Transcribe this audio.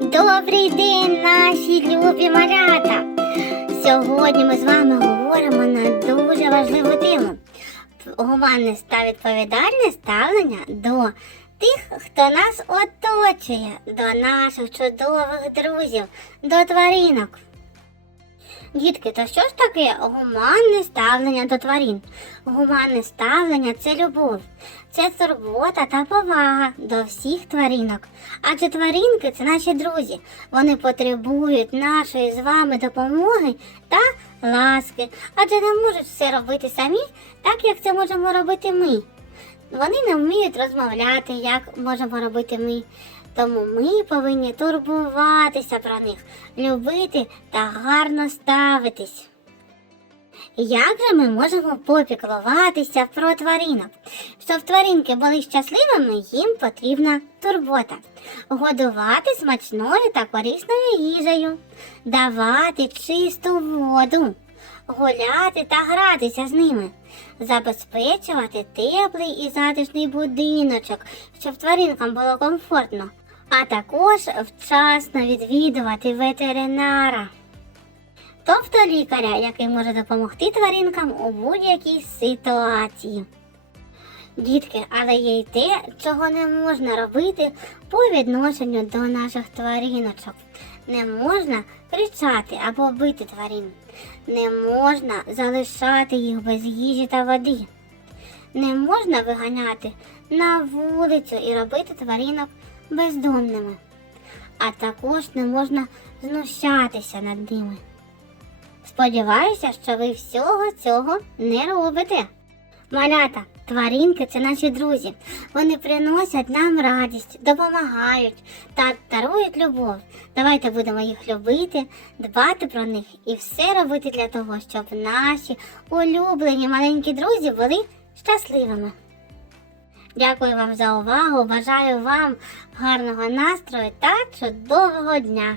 Добрий день, наші любі малята! Сьогодні ми з вами говоримо на дуже важливу тему. Гуманне та відповідальне ставлення до тих, хто нас оточує, до наших чудових друзів, до тваринок. Дітки, то що ж таке гуманне ставлення до тварин? Гуманне ставлення це любов, це турбота та повага до всіх тваринок. Адже тваринки це наші друзі. Вони потребують нашої з вами допомоги та ласки, адже не можуть все робити самі, так як це можемо робити ми. Вони не вміють розмовляти, як можемо робити ми. Тому ми повинні турбуватися про них, любити та гарно ставитись. Як же ми можемо попіклуватися про тваринок? Щоб тваринки були щасливими, їм потрібна турбота. Годувати смачною та корисною їжею, давати чисту воду, гуляти та гратися з ними, забезпечувати теплий і затишний будиночок, щоб тваринкам було комфортно, а також вчасно відвідувати ветеринара тобто лікаря, який може допомогти тваринкам у будь-якій ситуації. Дітки, але є й те, чого не можна робити по відношенню до наших твариночок. Не можна кричати або бити тварин. Не можна залишати їх без їжі та води. Не можна виганяти на вулицю і робити тваринок бездомними. А також не можна знущатися над ними. Сподіваюся, що ви всього цього не робите. Малята, тваринки це наші друзі. Вони приносять нам радість, допомагають та дарують любов. Давайте будемо їх любити, дбати про них і все робити для того, щоб наші улюблені маленькі друзі були щасливими. Дякую вам за увагу. Бажаю вам гарного настрою та чудового дня!